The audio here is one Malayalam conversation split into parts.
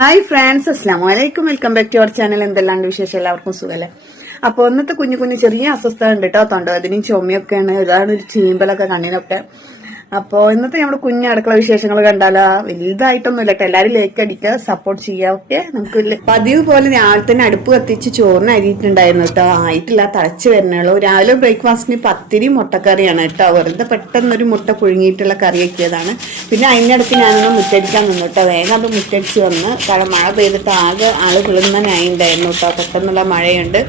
ഹായ് ഫ്രണ്ട്സ്, അസ്സലാമു അലൈക്കും. Welcome back to our channel. എന്തെല്ലാം വിശേഷം? എല്ലാവർക്കും സുഖമല്ലേ? അപ്പോൾ ഇന്നത്തെ കുഞ്ഞു ചെറിയ അസ്വസ്ഥത ഉണ്ട് കേട്ടോ. തൊണ്ടവേദനയും ചുമയൊക്കെയാണ്, ഒരു ചീമ്പലൊക്കെ കണ്ണിനൊക്കെ. അപ്പോൾ ഇന്നത്തെ നമ്മുടെ കുഞ്ഞു അടുക്കള വിശേഷങ്ങൾ കണ്ടാലോ? വലുതായിട്ടൊന്നുമില്ല കേട്ടോ. എല്ലാവരും ലേക്ക് അടിക്കുക, സപ്പോർട്ട് ചെയ്യുക. ഓക്കെ, നമുക്ക് പതിവ് പോലെ രാവിലെ തന്നെ അടുപ്പ് കത്തിച്ച് ചോറിന് അരിയിട്ടുണ്ടായിരുന്നു കേട്ടോ. ആയിട്ടില്ല, തിളച്ച് വരുന്നുള്ളൂ. രാവിലെ ബ്രേക്ക്ഫാസ്റ്റിന് പത്തിരി മുട്ടക്കറിയാണ് കേട്ടോ. വെറുതെ പെട്ടെന്നൊരു മുട്ട പുഴുങ്ങിയിട്ടുള്ള കറി വെക്കിയതാണ്. പിന്നെ അതിനിടയ്ക്ക് ഞാനൊന്ന് മുറ്റടിക്കാൻ നിന്നു കേട്ടോ. വേഗം അത് മുറ്റടിച്ച് വന്ന്, കാരണം മഴ പെയ്തിട്ട് ആകെ ആള് കുളിർന്നനായിണ്ടായിരുന്നു കേട്ടോ. പെട്ടെന്നുള്ള മഴയുണ്ട്.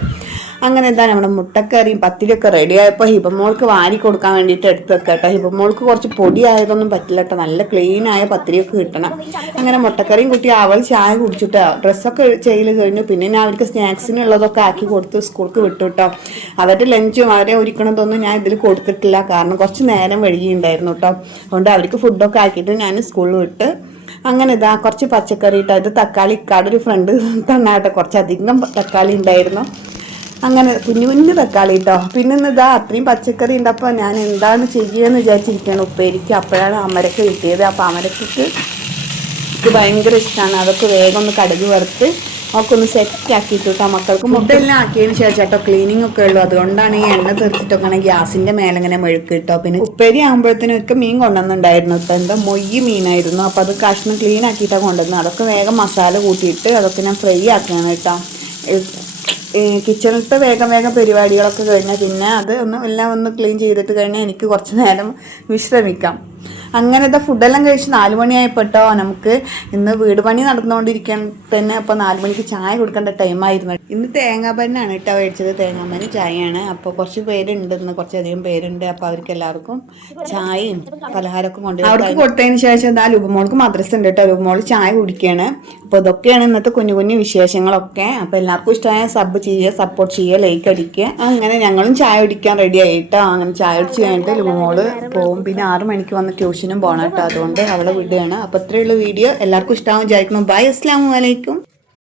അങ്ങനെ എന്താ നമ്മുടെ മുട്ടക്കറിയും പത്തിരിയൊക്കെ റെഡി ആയപ്പോൾ ഹിബമോൾക്ക് വാരി കൊടുക്കാൻ വേണ്ടിയിട്ട് എടുത്ത് വെക്കാം കേട്ടോ. ഹിബമോൾക്ക് കുറച്ച് പൊടി ആയതൊന്നും പറ്റില്ല കേട്ടോ. നല്ല ക്ലീൻ ആയ പത്തിരിയൊക്കെ കിട്ടണം. അങ്ങനെ മുട്ടക്കറിയും കുട്ടി അവൾ ചായ കുടിച്ചിട്ടോ. ഡ്രസ്സൊക്കെ ചെയ്യൽ കഴിഞ്ഞു. പിന്നെ ഞാൻ അവർക്ക് സ്നാക്സിനുള്ളതൊക്കെ ആക്കി കൊടുത്ത് സ്കൂൾക്ക് വിട്ടു കേട്ടോ. അവരുടെ ലഞ്ചും അവരെ ഒരുക്കണതൊന്നും ഞാൻ ഇതിൽ കൊടുത്തിട്ടില്ല, കാരണം കുറച്ച് നേരം വൈകിയുണ്ടായിരുന്നു കേട്ടോ. അതുകൊണ്ട് അവർക്ക് ഫുഡൊക്കെ ആക്കിയിട്ട് ഞാൻ സ്കൂളിൽ വിട്ട്. അങ്ങനെ ഇതാ കുറച്ച് പച്ചക്കറി ഇട്ടോ. ഇത് തക്കാളി ഇക്കാടൊരു ഫ്രണ്ട് തന്നാട്ടോ. കുറച്ചധികം തക്കാളി ഉണ്ടായിരുന്നു. അങ്ങനെ കുഞ്ഞു തക്കാളി കേട്ടോ. പിന്നെ ഇതാ അത്രയും പച്ചക്കറി ഉണ്ടപ്പോൾ ഞാൻ എന്താണ് ചെയ്യുകയെന്ന് വിചാരിച്ചിരിക്കുകയാണ് ഉപ്പേരിക്ക്. അപ്പോഴാണ് അമരക്ക കിട്ടിയത്. അപ്പോൾ അമരക്കക്ക് ഇത് ഭയങ്കര ഇഷ്ടമാണ്. അതൊക്കെ വേഗം ഒന്ന് കടുക് വറുത്ത് ഒക്കെ ഒന്ന് സെറ്റ് ആക്കിയിട്ട് കേട്ടോ. മക്കൾക്ക് മുട്ടെല്ലാം ആക്കിയതിന് ശേഷം കേട്ടോ ക്ലീനിങ് ഒക്കെ ഉള്ളൂ. അതുകൊണ്ടാണ് ഈ എണ്ണ തീർച്ചിട്ടൊക്കെ ഗ്യാസിന്റെ മേലെങ്ങനെ മെഴുക്ക് കിട്ടോ. പിന്നെ ഉപ്പേരി ആകുമ്പോഴത്തേനും ഒക്കെ മീൻ കൊണ്ടുവന്നുണ്ടായിരുന്നു. ഇപ്പം എന്താ മൊയ്യ് മീനായിരുന്നു. അപ്പോൾ അത് കഷ്ണം ക്ലീൻ ആക്കിയിട്ടാണ് കൊണ്ടുവന്നത്. അതൊക്കെ വേഗം മസാല കൂട്ടിയിട്ട് അതൊക്കെ ഞാൻ ഫ്രൈ ആക്കുകയാണ് കേട്ടോ. കിച്ചണിലത്തെ വേഗം പരിപാടികളൊക്കെ കഴിഞ്ഞാൽ പിന്നെ അത് എല്ലാം ഒന്ന് ക്ലീൻ ചെയ്തിട്ട് കഴിഞ്ഞാൽ എനിക്ക് കുറച്ച് നേരം വിശ്രമിക്കാം. അങ്ങനത്തെ ഫുഡെല്ലാം കഴിച്ച് 4 മണിയായപ്പോട്ടോ. നമുക്ക് ഇന്ന് വീട് പണി നടന്നുകൊണ്ടിരിക്കാൻ തന്നെ. അപ്പോൾ 4 മണിക്ക് ചായ കൊടുക്കേണ്ട ടൈമായിരുന്നു. ഇന്ന് തേങ്ങാപ്പന്നാണ് കേട്ടോ മേടിച്ചത്. തേങ്ങാപ്പന് ചായയാണ്. അപ്പോൾ കുറച്ച് പേരുണ്ട്, ഇന്ന് കുറച്ചധികം പേരുണ്ട്. അപ്പോൾ അവർക്ക് എല്ലാവർക്കും ചായയും പലഹാരമൊക്കെ കൊണ്ട് അവർക്ക് കൊടുത്തതിന് ശേഷം എന്താ ലുബുമോൾക്ക് മദ്രസ ഉണ്ട് കേട്ടോ. ലുബുമോൾ ചായ കുടിക്കുകയാണ്. അപ്പോൾ ഇതൊക്കെയാണ് ഇന്നത്തെ കുഞ്ഞു വിശേഷങ്ങളൊക്കെ. അപ്പോൾ എല്ലാവർക്കും ഇഷ്ടമായ സബ് ചെയ്യുക, സപ്പോർട്ട് ചെയ്യുക, ലൈക്ക് അടിക്കുക. അങ്ങനെ ഞങ്ങളും ചായ കുടിക്കാൻ റെഡി ആയിട്ടോ. അങ്ങനെ ചായ കുടിച്ച് കഴിഞ്ഞിട്ട് ലുബുമോള് പോവും. പിന്നെ 6 മണിക്ക് വന്ന് ട്യൂഷനും പോകണം കേട്ടോ. അതുകൊണ്ട് അവളെ വിടുകയാണ്. അപ്പോൾ ഇത്രയുള്ള വീഡിയോ എല്ലാവർക്കും ഇഷ്ടമാവും വിചാരിക്കുന്നു. ബൈ, അസ്സലാമു അലൈക്കും.